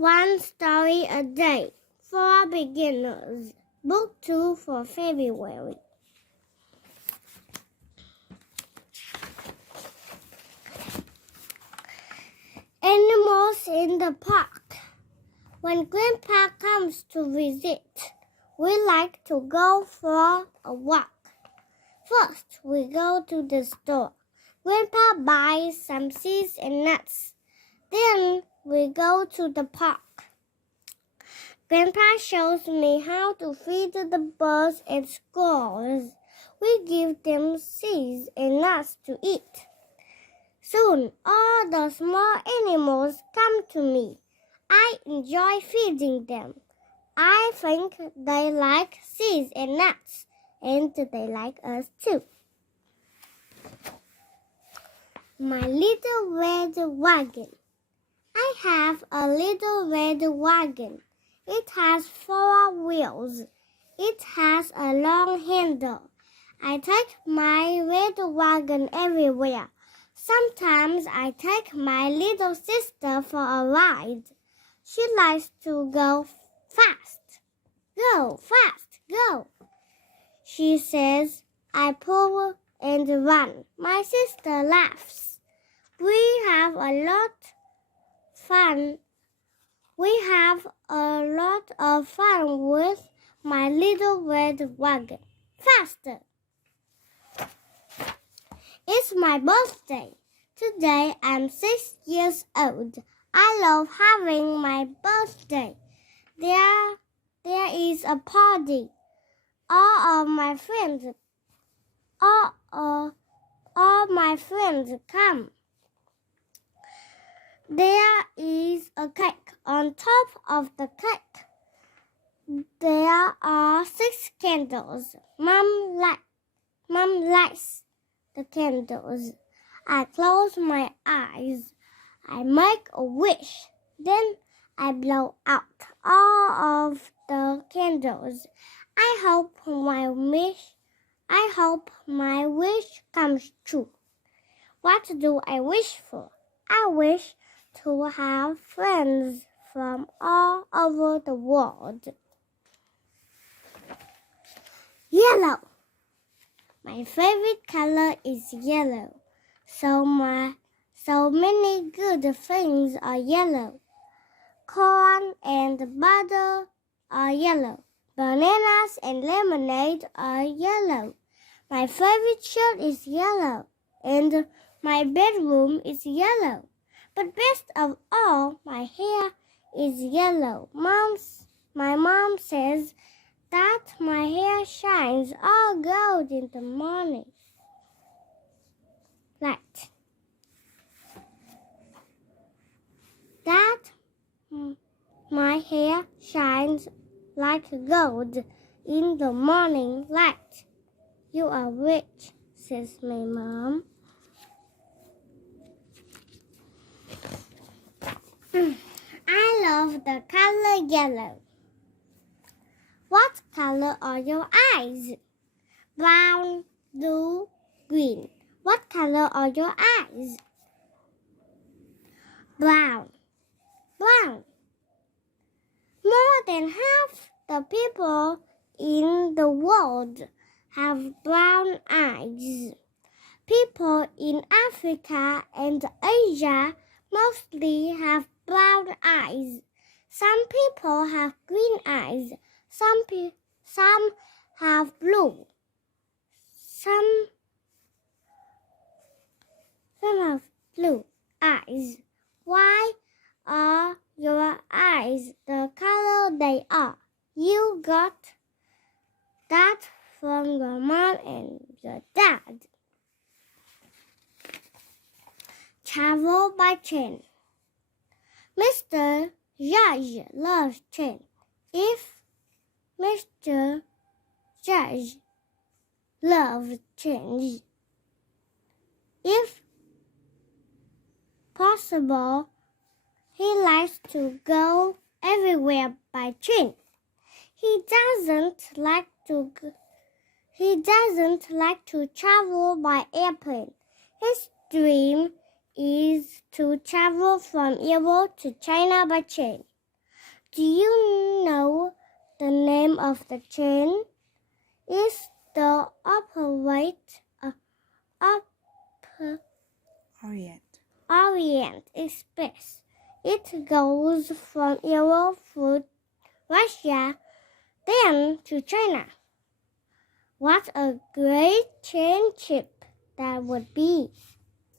One story a day for beginners. Book 2 for February. Animals in the park. When Grandpa comes to visit, we like to go for a walk. First, we go to the store. Grandpa buys some seeds and nuts. Then we go to the park. Grandpa shows me how to feed the birds and squirrels. We give them seeds and nuts to eat. Soon, all the small animals come to me. I enjoy feeding them. I think they like seeds and nuts, and they like us too. My little red wagon. I have a little red wagon. It has 4 wheels. It has a long handle. I take my red wagon everywhere. Sometimes I take my little sister for a ride. She likes to go fast. Go, fast, go. She says. I pull and run. My sister laughs. We have a lot of fun with my little red wagon. Faster! It's my birthday. Today I'm 6 years old. I love having my birthday. There is a party. All my friends come. There is a cake. On top of the cake, there are 6 candles. Mom lights the candles. I close my eyes. I make a wish. Then I blow out all of the candles. I hope my wish comes true. What do I wish for? I wish to have friends from all over the world. Yellow. My favorite color is yellow. So many good things are yellow. Corn and butter are yellow. Bananas and lemonade are yellow. My favorite shirt is yellow, and my bedroom is yellow. But best of all, my hair is yellow. My mom says that my hair shines all gold in the morning light. That my hair shines like gold in the morning light. You are rich, says my mom. I love the color yellow. What color are your eyes? Brown, blue, green. What color are your eyes? Brown. Brown. More than half the people in the world have brown eyes. People in Africa and Asia mostly have brown eyes. Some people have green eyes. Some have blue. Some have blue eyes. Why are your eyes the color they are? You got that from your mom and your dad. Travel by train. Mr. Judge loves train. If Mr. Judge loves trains, if possible, he likes to go everywhere by train. He doesn't like to travel by airplane. His dream is to travel from Europe to China by train. Do you know the name of the chain? It's the Orient Express. It goes from Europe through Russia, then to China. What a great train trip that would be!